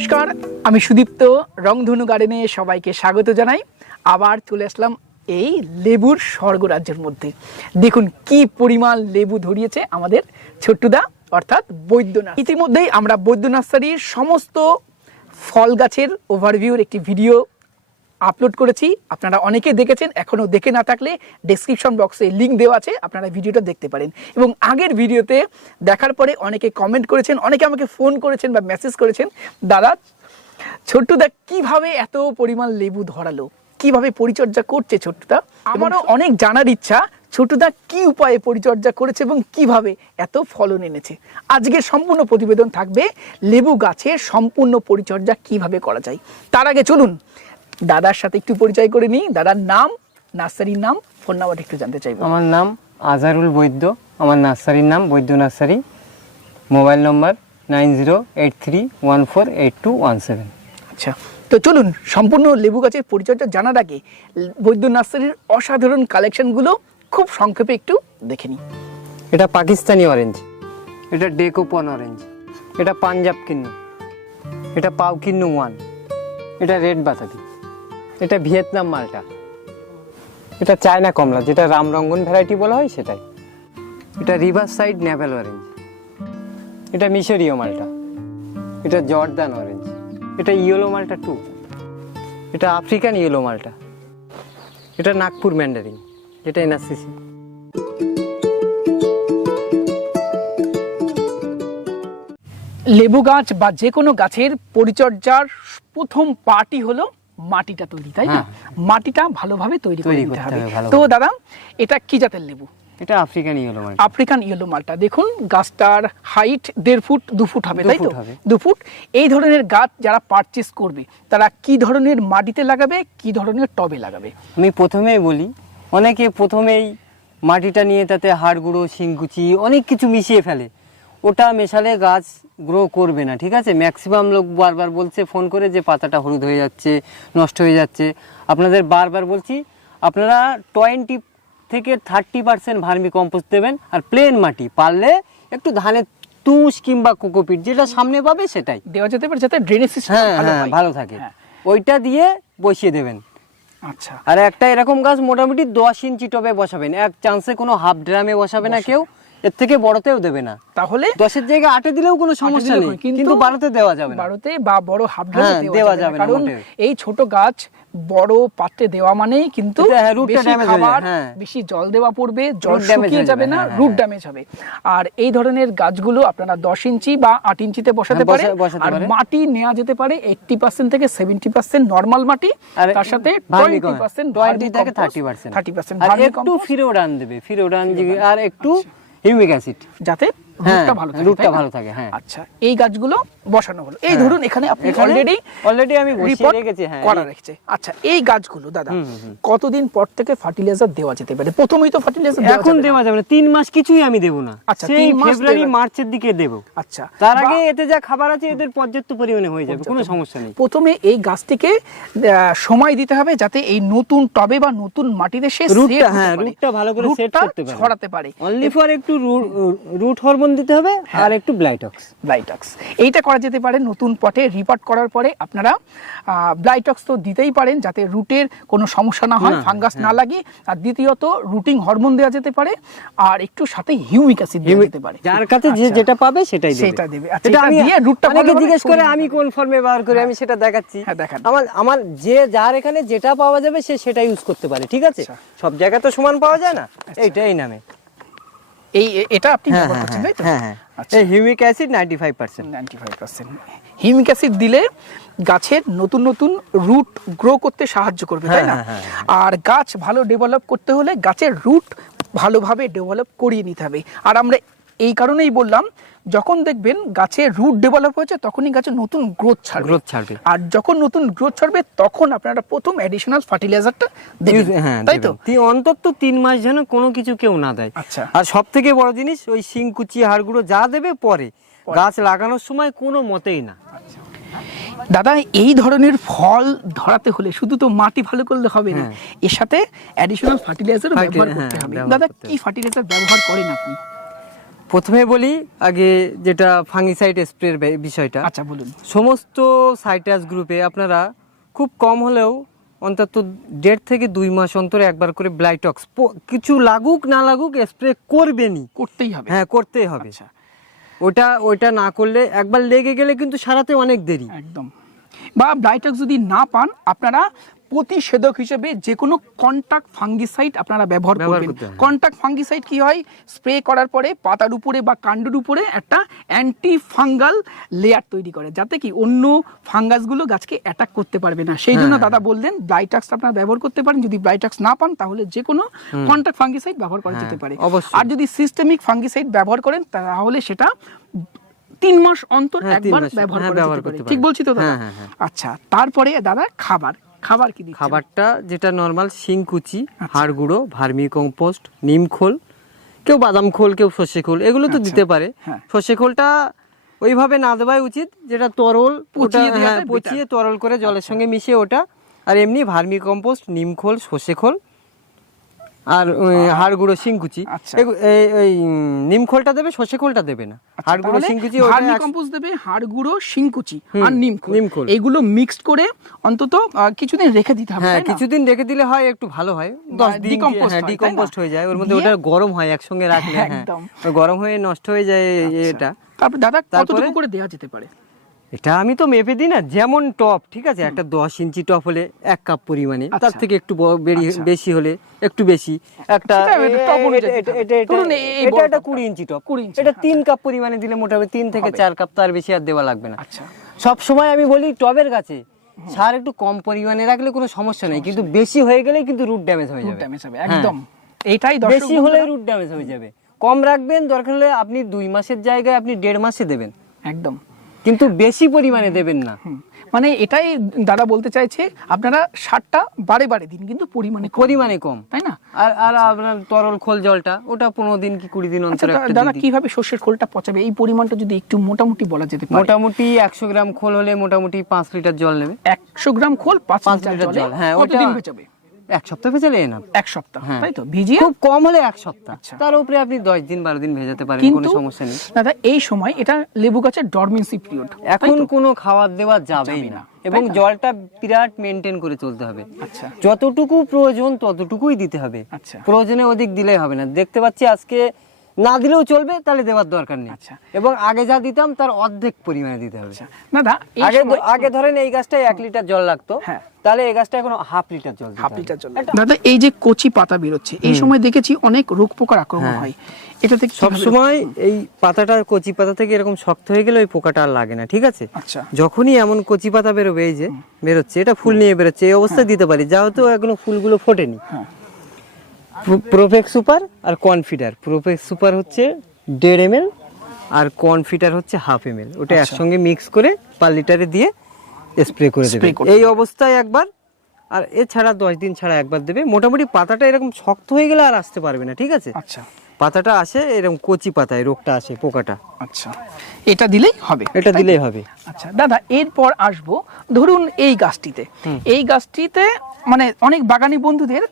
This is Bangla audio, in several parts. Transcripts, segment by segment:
নমস্কার, আমি সুদীপ্ত, রংধনু গার্ডেনে সবাইকে স্বাগত জানাই। আবার চলে আসলাম এই লেবুর স্বর্গরাজ্যের মধ্যে। দেখুন কি পরিমাণ লেবু ধরিয়েছে আমাদের ছোট্টুদা, অর্থাৎ বৈদ্যনাথ। ইতিমধ্যেই আমরা বৈদ্যনাথ সমস্ত ফল গাছের ওভারভিউর একটি ভিডিও আপলোড করেছি। আপনারা অনেকে দেখেছেন এখনও দেখে না থাকলে ডেসক্রিপশন বক্সে লিংক দেওয়া আছে আপনারা ভিডিওটা দেখতে পারেন। এবং আগের ভিডিওতে দেখার পরে অনেকে কমেন্ট করেছেন অনেকে আমাকে ফোন করেছেন বা মেসেজ করেছেন দাদা ছোট্টুদা কীভাবে এত পরিমাণ লেবু ধরালো? কীভাবে পরিচর্যা করছে ছোট্টুদা? আমারও অনেক জানার ইচ্ছা ছোটুদা কি উপায়ে পরিচর্যা করেছে এবং কীভাবে এত ফলন এনেছে? আজকের সম্পূর্ণ প্রতিবেদন থাকবে লেবু গাছের সম্পূর্ণ পরিচর্যা কীভাবে করা যায়? তার আগে চলুন দাদার সাথে একটু পরিচয় করে নিই। দাদার নাম নার্সারির নাম ফোন নাম্বারটা একটু জানতে চাইব। আমার নাম আজারুল বৈদ্য। আমার নার্সারির নাম Baidya nursery. Mobile number nine zero eight three one four eight two one seven. আচ্ছা তো চলুন সম্পূর্ণ লেবু গাছের পরিচর্যা জানার আগে বৈদ্য নার্সারির অসাধারণ কালেকশনগুলো খুব সংক্ষেপে একটু দেখে নিই। এটা পাকিস্তানি অরেঞ্জ এটা ডেকোপন অরেঞ্জ এটা পাঞ্জাব কিন্নু। এটা পাও কিন্নু ওয়ান এটা রেড বাতাবি। এটা ভিয়েতনাম মালটা। এটা চায়না কমলা, যেটা রামরঙ্গন ভ্যারাইটি বলা হয় সেটাই। এটা রিভার সাইড ন্যাভেল অরেঞ্জ এটা মিশরীয় মালটা। এটা জর্দান অরেঞ্জ এটা ইয়েলো মালটা টু এটা আফ্রিকান ইয়েলো মালটা। এটা নাগপুর ম্যান্ডারিন যেটা এনআরসিসি। লেবু গাছ বা যে কোনো গাছের পরিচর্যার প্রথম পার্টই হলো মাটিটা তৈরি তাই না? হ্যাঁ। মাটিটা ভালোভাবে তৈরি করে নিতে হবে। তো দাদা এটা কি জাতের লেবু? এটা আফ্রিকান ইয়েলো মালটা। আফ্রিকান ইয়েলো মালটা। দেখুন গাছটার হাইট দেড় ফুট দু ফুট হবে তাই তো? দু ফুট এই ধরনের গাছ যারা পারচেস করবে তারা কি ধরনের মাটিতে লাগাবে কি ধরনের টবে লাগাবে? আমি প্রথমেই বলি অনেকে প্রথমেই মাটিটা নিয়ে তাতে হাড় গুঁড়ো শিংকুচি অনেক কিছু মিশিয়ে ফেলে। ওটা মেশালে গাছ গ্রো করবে না ঠিক আছে? ম্যাক্সিমাম লোক বারবার বলছে ফোন করে যে পাতাটা হলুদ হয়ে যাচ্ছে নষ্ট হয়ে যাচ্ছে। আপনাদের বারবার বলছি আপনারা টোয়েন্টি থেকে থার্টি পার্সেন্ট ভার্মি কম্পোস্ট দেবেন আর প্লেন মাটি পারলে একটু ধানের তুষ কিংবা কোকোপিট যেটা সামনে পাবে সেটাই। দেওয়া যেতে পারে যাতে ড্রেনেজ হ্যাঁ হ্যাঁ ভালো থাকে। হ্যাঁ, ওইটা দিয়ে বসিয়ে দেবেন। আচ্ছা। আর একটা এরকম গাছ মোটামুটি দশ ইঞ্চি টবে বসাবেন। এক চান্সে কোনো হাফ ড্রামে বসাবে না কেউ। এর থেকে বড়তেও দেবে না। তাহলে? দশের জায়গায় আটে দিলেও কোনো সমস্যা নেই কিন্তু বারোতে দেওয়া যাবে না। বারোতে বা বড় হাফ হ্যাঁ, দেওয়া যাবে না কারণ এই ছোট গাছ বড় পাত্রে দেওয়া মানেই কিন্তু হ্যাঁ, বেশি হয়ে। বেশি জল দেওয়া পড়বে জল শুকিয়ে যাবে না রুট। ড্যামেজ হবে। আর এই ধরনের গাছগুলো আপনারা দশ ইঞ্চি বা আট ইঞ্চিতে বসাতে পারে আর মাটি নেওয়া যেতে পারে এইটটি পার্সেন্ট থেকে সেভেন্টি পার্সেন্ট নর্মাল মাটি তার সাথে twenty percent thirty percent thirty percent একটু ফিরোডান দেবে ফিরোডান আর একটু হিউমিক অ্যাসিড। যাতে রুটটা ভালো থাকে রুটটা ভালো থাকে, হ্যাঁ। আচ্ছা এই গাছগুলো বসানো হলো। এই ধরুন এখানে আপনি এখানে অলরেডি আমি বসিয়ে রেখেছি, হ্যাঁ, করা এই- আচ্ছা এই গাছগুলো দাদা কতদিন পর থেকে ফার্টিলাইজার দেওয়া যেতে পারে? প্রথমেই তো ফার্টিলাইজার এখন দেওয়া যাবে না মাস কিছুই আমি দেবো না। আচ্ছা, সেই ফেব্রুয়ারি মার্চের দিকে দেবো। আচ্ছা তার আগে এতে যা খাবার আছে এদের পর্যাপ্ত পরিমাণে হয়ে যাবে কোনো সমস্যা নেই। প্রথমে এই গাছটিকে সময় দিতে হবে যাতে এই নতুন টবে বা নতুন মাটিতে সে রুটটা হ্যাঁ রুটটা ভালো করে সেট করতে পারে। ছড়াতে পারে। অনলি ফর একটু রুট হরমোন দিতে হবে হ্যাঁ। আর একটু ব্লাইটক্স ব্লাইটক্স এইটা করা যেতে পারে নতুন পটে রিপার্ট করার পরে আপনারা ব্লাইটক্স তো দিতেই পারেন যাতে রুটের কোনো সমস্যা না হয় ফাঙ্গাস হ্যাঁ। না লাগে আর দ্বিতীয়ত রুটিং হরমোন দেওয়া যেতে পারে আর একটু সাথে হিউমিক অ্যাসিড দেওয়া যেতে পারে যার কাছে যে আচ্ছা। যেটা পাবে সেটাই দেবে সেটা দেবে। আচ্ছা, এটা দিয়ে রুটটা অনেকে জিজ্ঞেস করে আমি কোন ফর্মে ব্যবহার করি আমি সেটা দেখাচ্ছি হ্যাঁ, দেখান। আমার আমার যে যার এখানে যেটা পাওয়া যাবে সে সেটা ইউজ করতে পারে ঠিক আছে আচ্ছা। সব জায়গায় তো সমান পাওয়া যায় না এইটা এই নামে এই এটা আপনি হ্যাঁ ব্যবহার হ্যাঁ করছেন তাই তো? হ্যাঁ হ্যাঁ। আচ্ছা। Humic acid ninety five percent. Ninety five percent. Humic acid দিলে গাছের নতুন নতুন রুট গ্রো করতে সাহায্য করবে তাই না? হ্যাঁ, হ্যাঁ, আর গাছ ভালো ডেভেলপ করতে হলে গাছের রুট ভালোভাবে ডেভেলপ করিয়ে নিতে হবে। আর আমরা এই কারণেই বললাম যখন দেখবেন গাছের রুট ডেভেলপ হয়েছে তখনই গাছের নতুন গ্রোথ ছাড়বে। Growth ছাড়বে। আর যখন নতুন গ্রোথ ছাড়বে তখন আপনারা প্রথম অ্যাডিশনাল ফার্টিলাইজারটা দেবেন হ্যাঁ তাই তো? অন্তত তিন মাস যেন কোনো কিছু কেউ না দেয়। আচ্ছা। আর সব থেকে বড় জিনিস ওই শিংকুচি হাড়গুলো যা দেবে পরে। গাছ লাগানোর সময় কোনো মতেই না। দাদা এই ধরনের ফল ধরাতে হলে শুধু তো মাটি ভালো করলে হবে না। এর সাথে অ্যাডিশনাল ফার্টিলাইজার ব্যবহার হ্যাঁ, করতে হবে দাদা কি ফার্টিলাইজার ব্যবহার করেন আপনি? প্রথমে বলি আগে যেটা ফাঙ্গিসাইড স্প্রের বিষয়টা। আচ্ছা বলুন। সমস্ত সাইটাস গ্রুপে আপনারা খুব কম হলেও অন্তত দেড় থেকে দুই মাস অন্তরে একবার করে ব্লাইটক্স কিছু লাগুক না লাগুক স্প্রে করবেনই। করতেই হবে। হ্যাঁ করতেই হবে। আচ্ছা। ওটা ওইটা না করলে একবার লেগে গেলে কিন্তু সারাতে অনেক দেরি। একদম। বা ব্লাইটক্স যদি না পান আপনারা প্রতিষেধক হিসেবে যে কোনো কন্টাক্ট ফাঙ্গিসাইড আপনারা ব্যবহার করবেন করতে হবে। ফাঙ্গিসাইড কি হয় স্প্রে করার পরে পাতার উপরে বা কাণ্ডের উপরে একটা অ্যান্টি ফাঙ্গাল লেয়ার তৈরি করে যাতে কি অন্য ফাঙ্গাসগুলো গাছকে অ্যাটাক করতে পারবে না সেই জন্য হ্যাঁ। দাদা বললেন ব্লাইটাক্স আপনারা ব্যবহার করতে পারেন যদি ব্লাইটাক্স না পান তাহলে যে কোনো কন্টাক্ট ফাঙ্গিসাইড ব্যবহার করা হ্যাঁ, যেতে পারে। আর যদি সিস্টেমিক ফাঙ্গিসাইড ব্যবহার করেন তাহলে সেটা তিন মাস অন্তর হ্যাঁ, একবার। ব্যবহার করা ব্যবহার যেতে পারে ঠিক। বলছি তো দাদা। আচ্ছা তারপরে দাদা খাবার খাবার কি দিচ্ছেন? খাবারটা যেটা নর্মাল শিংকুচি কুচি হাড় গুঁড়ো ভার্মি কম্পোস্ট নিম খোল কেউ বাদাম খোল কেউ সর্ষে খোল এগুলো তো আচ্ছা। দিতে পারে। হ্যাঁ। সর্ষে খোলটা ওইভাবে না দেওয়াই উচিত যেটা তরল পচিয়ে হ্যাঁ, পচিয়ে তরল করে জলের সঙ্গে মিশিয়ে ওটা আর এমনি ভার্মি কম্পোস্ট নিম খোল সর্ষে খোল আর হাড় গুঁড়ো শিংকুচি। আচ্ছা। এই নিম খোলটা দেবে সর্ষে খোলটা দেবে না। হাড় গুঁড়ো শিংকুচি ওটা ভার্মি কম্পোস্ট দেবে হাড় গুঁড়ো শিংকুচি আর নিমখোল নিমখোল। এইগুলো মিক্সড করে অন্তত কিছুদিন রেখে দিতে হবে হ্যাঁ কিছুদিন রেখে দিলে হয় একটু ভালো হয়। দশ দিন decomposed হ্যাঁ ডিকম্পোস্ট হয়ে যায়। ওর মধ্যে ওটা গরম হয় একসঙ্গে রাখলে হ্যাঁ। একদম। গরম হয়ে নষ্ট হয়ে যায় আচ্ছা। এটা। তারপর দাদা? কতটুকু করে দেওয়া যেতে পারে? এটা আমি তো মেপে দিই না যেমন টপ ঠিক আছে? একটা দশ ইঞ্চি টপ হলে এক কাপ পরিমাণে তার আচ্ছা। থেকে একটু আচ্ছা। বেশি হলে একটু বেশি। একটা এটা। কুড়ি ইঞ্চি টপ। 20 ইঞ্চি, এটা হ্যাঁ। তিন কাপ পরিমাণে দিলে মোটামুটি তিন থেকে চার কাপ তার বেশি আর দেওয়া লাগবে না। আচ্ছা। সব সময় আমি বলি টবের গাছে সার একটু কম পরিমাণে রাখলে কোনো সমস্যা নেই কিন্তু বেশি হয়ে গেলেই কিন্তু রুট ড্যামেজ হয়ে যাবে। ড্যামেজ হবে হ্যাঁ। একদম। এটাই বেশি হলে রুট ড্যামেজ হয়ে যাবে। কম রাখবেন দরকার হলে আপনি দুই মাসের জায়গায় আপনি দেড় মাসে দেবেন। একদম। কিন্তু বেশি পরিমাণে দেবেন না। মানে এটাই দাদা বলতে চাইছে আপনারা সারটা বারে বারে দিন কিন্তু পরিমাণে পরিমাণে কম। তাই না? আর আর আপনার তরল খোল জলটা ওটা পনেরো দিন কি কুড়ি দিন আচ্ছা অন্তর দাদা কীভাবে সর্ষের খোলটা পচাবে? এই পরিমাণটা যদি একটু মোটামুটি বলা যেতে পারে। মোটামুটি একশো গ্রাম খোল হলে মোটামুটি পাঁচ লিটার জল নেবে। একশো গ্রাম খোল পাঁচ লিটার জল হ্যাঁ ওটা ভেজাবে এক সপ্তাহ ভেজালে না এক সপ্তাহ হ্যাঁ। তাই তো? ভিজিয়ে? খুব কম হলে এক সপ্তাহ। আচ্ছা। তার উপরে আপনি দশ দিন বারো দিন ভেজাতে পারেন কোনো সমস্যা নেই। দাদা এই সময় এটা লেবু গাছের ডরমেন্সি পিরিয়ড এখন কোনো খাবার দেওয়া যাবেই যাবে না। না, এবং জলটা বিরাট মেনটেন করে চলতে হবে। আচ্ছা। যতটুকু প্রয়োজন ততটুকুই দিতে হবে। আচ্ছা। প্রয়োজনে অধিক দিলেই হবে না। দেখতে পাচ্ছি আজকে না দিলেও চলবে তাহলে দেওয়ার দরকার নেই। আচ্ছা। এবং আগে যা দিতাম তার অর্ধেক পরিমাণে দিতে হবে। আচ্ছা। এই আগে আগে ধরেন এই গাছটায় এক লিটার জল লাগতো। হ্যাঁ। তাহলে এই গাছটা এখন হাফ লিটার জল হাফ লিটার জল দাদা এই যে কচি পাতা বেরোচ্ছে এই সময় দেখেছি অনেক রোগ পোকার আক্রমণ হয়। এটা থেকে সব সময় এই পাতাটা কচি পাতা থেকে এরকম শক্ত হয়ে গেলে ওই পোকাটা আর লাগে না ঠিক আছে? আচ্ছা। যখনই এমন কচি পাতা বেরোবে এই যে বেরোচ্ছে এটা ফুল নিয়ে বেরোচ্ছে এই অবস্থায় দিতে পারি যেহেতু এখনও ফুলগুলো ফোটেনি। হ্যাঁ। প্রোফেক্স সুপার আর কনফিডার প্রোফেক্স সুপার হচ্ছে দেড় এম আর কনফিডার হচ্ছে হাফ এম ওটা আচ্ছা। একসঙ্গে মিক্স করে পার লিটারে দিয়ে স্প্রে করে দেবে। এই অবস্থায় একবার আর এছাড়া দশ দিন ছাড়া একবার দেবে। মোটামুটি পাতাটা এরকম শক্ত হয়ে গেলে আর আসতে পারবে না ঠিক আছে? আচ্ছা। পাতাটা আসে এরকম কচি পাতায় রোগটা আসে পোকাটা। আচ্ছা। এটা দিলেই হবে এটা দিলেই হবে। আচ্ছা দাদা এরপর আসব ধরুন এই গাছটিতে। এই গাছটিতে মানে অনেক বাগানি বন্ধুদের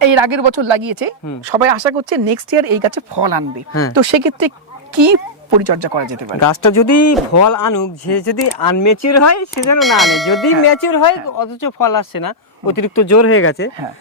এর আগের বছর লাগিয়েছে। সবাই আশা করছে নেক্সট ইয়ার এই গাছে ফল আনবে। হ্যাঁ। তো সেক্ষেত্রে কি পরিচর্যা করা যেতে পারে। গাছটা যদি ফল আনুক যে যদি আনমেচিউর হয় সে যেন না আনে। যদি ম্যাচিউর হয় অথচ ফল আসছে না অতিরিক্ত জোর হয়ে গেছে। হ্যাঁ।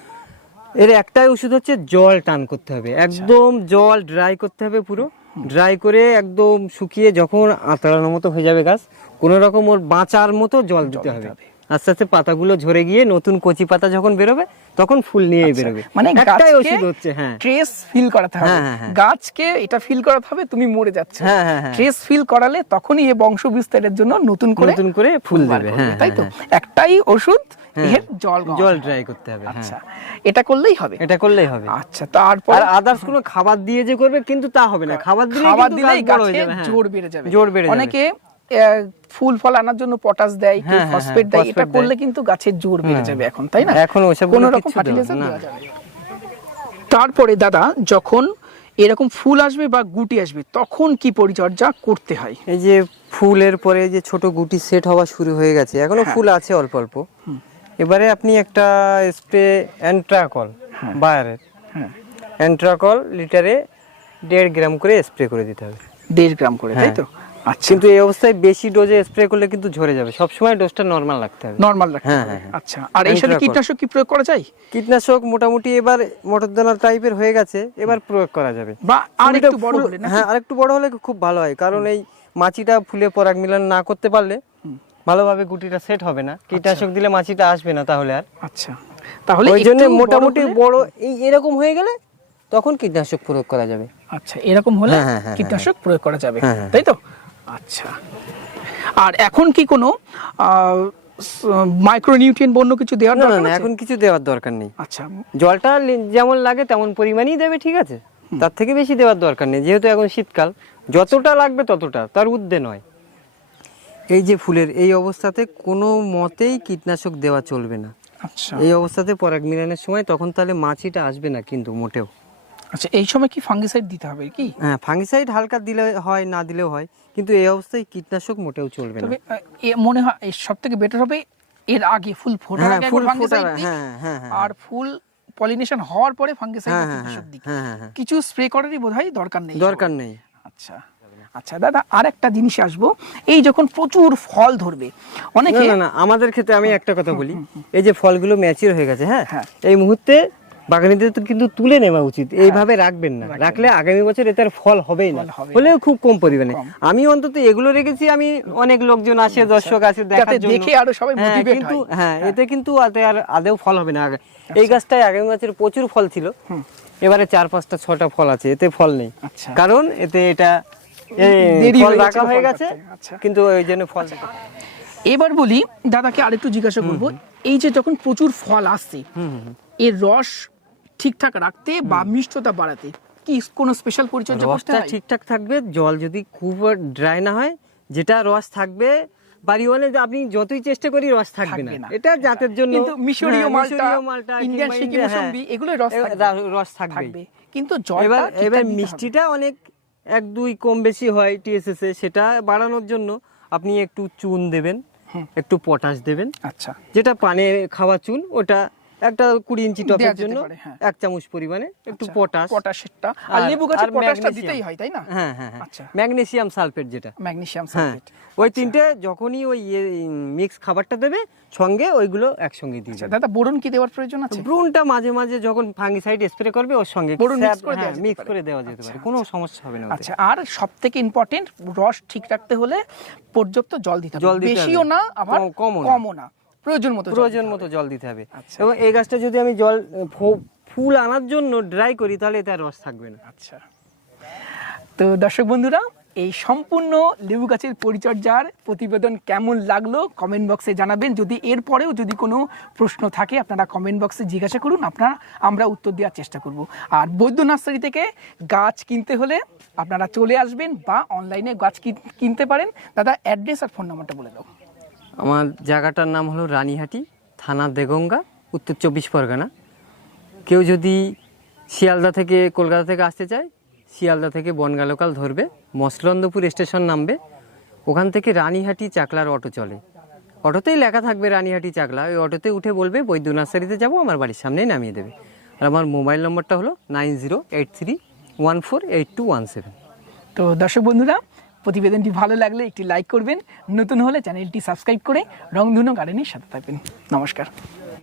এর একটাই ওষুধ হচ্ছে জল টান করতে হবে। একদম জল ড্রাই করতে হবে পুরো। ড্রাই করে একদম শুকিয়ে যখন আতড়ানোর মতো হয়ে যাবে গাছ কোনো রকম ওর বাঁচার মতো জল দিতে হবে। হবে। আস্তে আস্তে পাতাগুলো ঝরে গিয়ে নতুন কচি পাতা যখন বেরোবে তখন ফুল নিয়েই বেরোবে। মানে একটাই ওষুধ হচ্ছে হ্যাঁ। ট্রেস ফিল করাতে হবে। হ্যাঁ, হ্যাঁ, হ্যাঁ। গাছকে এটা ফিল করাতে হবে তুমি মরে যাচ্ছে। হ্যাঁ, হ্যাঁ, হ্যাঁ। ট্রেস ফিল করালে তখনই এ বংশ বিস্তারের জন্য নতুন করে নতুন করে ফুল দেবে হ্যাঁ তাই তো? একটাই ওষুধ। এর জল জল ড্রাই করতে হবে আচ্ছা এটা করলেই হবে? এটা করলেই হবে। আচ্ছা তারপর আর আদার্স কোনো খাবার দিয়ে যে করবে কিন্তু তা হবে না। খাবার দিলে খাবার দিলেই গাছ। জোর বেড়ে যাবে। জোর বেড়ে যাবে। অনেকে ফুল ফল আনার জন্য পটাশ দেয় কেউ হ্যাঁ, হ্যাঁ, ফসফেট দেয় এটা করলে কিন্তু গাছের জোর বেড়ে। যাবে এখন তাই না? এখন ওসবগুলো কোনো রকম ফার্টিলাইজার দেওয়া যাবে তারপরে দাদা যখন এরকম ফুল আসবে বা গুটি আসবে তখন কি পরিচর্যা করতে হয়? এই যে ফুলের পরে যে ছোট গুটি সেট হওয়া শুরু হয়ে গেছে এখনও হ্যাঁ। ফুল আছে অল্প অল্প। এবারে আপনি একটা স্প্রে অ্যান্ট্রাকল বায়ারের। অ্যান্ট্রাকল লিটারে দেড় গ্রাম করে স্প্রে করে দিতে হবে। দেড় গ্রাম করে তাই। তো? আচ্ছা। কিন্তু এই অবস্থায় বেশি ডোজে স্প্রে করলে কিন্তু ঝরে যাবে। সবসময় ডোজটা নর্মাল রাখতে হবে। নর্মাল রাখতে হ্যাঁ, হ্যাঁ, হ্যাঁ। আচ্ছা আর এই সাথে কীটনাশক কি প্রয়োগ করা যায়? কীটনাশক মোটামুটি এবার টাইপের হয়ে গেছে এবার প্রয়োগ করা যাবে। বা আর একটু বড় হলে না হ্যাঁ আর একটু বড় হলে খুব ভালো হয়। কারণ এই মাছিটা ফুলে পরাগ মিলন না করতে পারলে ভালোভাবে গুটিটা সেট হবে না। কীটনাশক দিলে মাছিটা আসবে না তাহলে আর। আচ্ছা। তাহলে ওই জন্য মোটামুটি বড় এই এরকম হয়ে গেলে তখন কীটনাশক প্রয়োগ করা যাবে। আচ্ছা এরকম হলে হ্যাঁ, কীটনাশক প্রয়োগ করা যাবে। তাই তো? আচ্ছা। আর এখন কি কোনো মাইক্রোনিউট্রিয়েন্ট বন্য কিছু দেওয়ার না না এখন কিছু দেওয়ার দরকার নেই। আচ্ছা। জলটা যেমন লাগে তেমন পরিমাণই দেবে ঠিক আছে? তার থেকে বেশি দেওয়ার দরকার নেই যেহেতু এখন শীতকাল যতটা লাগবে ততটা তার উদ্দে নয়। এই যে ফুলের এই অবস্থাতে কোনো মতেই কীটনাশক দেওয়া চলবে না। আচ্ছা। এই অবস্থাতে পরাগ মিলনের সময় তখন তাহলে মাছিটা আসবে না কিন্তু মোটেও। আচ্ছা এই সময় কি ফাঙ্গিসাইড দিতে হবে কি? হ্যাঁ ফাঙ্গিসাইড হালকা দিলে হয় না দিলেও হয় কিন্তু এই অবস্থায় কীটনাশক মোটেও চলবে না। তবে মনে হয় সব থেকে বেটার হবে এর আগে ফুল ফোটার হ্যাঁ, আগে ফুল ফাঙ্গিসাইড হ্যাঁ, হ্যাঁ। আর ফুল পলিনেশন হওয়ার পরে ফাঙ্গিসাইড কীটনাশক দিই। কিছু স্প্রে করারই বোধহয় দরকার নেই। দরকার নেই। আচ্ছা আচ্ছা দাদা আর একটা জিনিস আসব। এই যখন প্রচুর ফল ধরবে অনেকে না না আমাদের ক্ষেত্রে আমি একটা কথা বলি। এই যে ফলগুলো ম্যাচিওর হয়ে গেছে হ্যাঁ। এই মুহূর্তে বাগানিদের তো কিন্তু তুলে নেওয়া উচিত। এইভাবে রাখবেন না। রাখলে আগামী বছর এতে আর ফল হবেই না। হলেও খুব কম পরিমাণে। আমি অন্তত এগুলো রেখেছি আমি অনেক লোকজন আসে দর্শক আসে দেখার জন্য। দেখে আরও সবাই হ্যাঁ, কিন্তু হ্যাঁ। এতে কিন্তু আর আদেও ফল হবে না। এই গাছটায় আগামী বছর প্রচুর ফল ছিল। এবারে চার পাঁচটা ছটা ফল আছে এতে ফল নেই। আচ্ছা। কারণ এতে এটা ফল হয়ে রাখা হয়ে গেছে আচ্ছা। কিন্তু ওই জন্য ফল এবার বলি দাদাকে আরেকটু জিজ্ঞাসা করব। এই যে যখন প্রচুর ফল আসছে এর রস ঠিকঠাক রাখতে বা মিষ্টতা বাড়াতে কি কোনো স্পেশাল পরিচর্যা করতে হয়? ঠিকঠাক থাকবে জল যদি খুব ড্রাই না হয় যেটা রস থাকবে বাড়ি হলে যে আপনি যতই চেষ্টা করি রস থাকবে না। এটা জাতের জন্য কিন্তু মিশরীয় হ্যাঁ, মালটা, ইন্ডিয়ান কিংবা সিকি ইন্ডিয়া, হ্যাঁ, রস এ- থাকবে। রা- রস থাকবে। কিন্তু এবার এবার মিষ্টিটা অনেক এক দুই কম বেশি হয় টিএসএস এ সেটা বাড়ানোর জন্য আপনি একটু চুন দেবেন একটু পটাশ দেবেন। আচ্ছা। যেটা পানে খাওয়া চুন ওটা একটা কুড়ি ইঞ্চি টপের জন্য হ্যাঁ। এক চামচ পরিমাণে একটু আচ্ছা, পটাশ। পটাশেরটা আর লেবু গাছে পটাশটা দিতেই হয় তাই না? হ্যাঁ হ্যাঁ হ্যাঁ। আচ্ছা। ম্যাগনেসিয়াম সালফেট যেটা। ম্যাগনেসিয়াম হ্যাঁ। সালফেট। ওই তিনটে যখনই ওই মিক্স খাবারটা দেবে সঙ্গে ওইগুলো একসঙ্গে দিয়ে আচ্ছা দেবে। দাদা বোরন কি দেওয়ার প্রয়োজন আছে? ব্রুনটা মাঝে মাঝে যখন ফাঙ্গিসাইড স্প্রে করবে ওর সঙ্গে বোরন mix করে দেওয়া মিক্স করে দেওয়া যেতে পারে। কোনো সমস্যা হবে না আচ্ছা আর সব থেকে ইম্পর্টেন্ট রস ঠিক রাখতে হলে পর্যাপ্ত জল দিতে হবে। বেশিও না আবার কম- কমও না। প্রয়োজন মতো প্রয়োজন মতো জল দিতে হবে। আচ্ছা। এবং এই গাছটা যদি আমি জল ফুল আনার জন্য ড্রাই করি তাহলে এতে আর রস থাকবে না। আচ্ছা। তো দর্শক বন্ধুরা এই সম্পূর্ণ লেবু গাছের পরিচর্যার প্রতিবেদন কেমন লাগল কমেন্ট বক্সে জানাবেন। যদি এরপরেও যদি কোনো প্রশ্ন থাকে আপনারা কমেন্ট বক্সে জিজ্ঞাসা করুন আপনারা আমরা উত্তর দেওয়ার চেষ্টা করব। আর বৈদ্য নার্সারি থেকে গাছ কিনতে হলে আপনারা চলে আসবেন বা অনলাইনে গাছ কিন- কিনতে পারেন। দাদা অ্যাড্রেস আর ফোন নাম্বারটা বলে দাও। আমার জায়গাটার নাম হলো রানীহাটি, থানা দেগঙ্গা, উত্তর চব্বিশ পরগনা। কেউ যদি শিয়ালদা থেকে কলকাতা থেকে আসতে চায়, শিয়ালদা থেকে বনগা লোকাল ধরবে, মসলন্দপুর স্টেশন নামবে, ওখান থেকে রানীহাটি চাকলার অটো চলে। অটোতেই লেখা থাকবে রানীহাটি চাকলা, ওই অটোতে উঠে বলবে, বৈদ্য নার্সারিতে যাব, আমার বাড়ির সামনেই নামিয়ে দেবে। আর আমার মোবাইল নম্বরটা হলো nine zero eight three one four eight two one seven. তো দর্শক বন্ধুরা প্রতিবেদনটি ভালো লাগলে একটি লাইক করবেন। নতুন হলে চ্যানেলটি সাবস্ক্রাইব করে রংধনু গার্ডেনের সাথে থাকবেন। নমস্কার।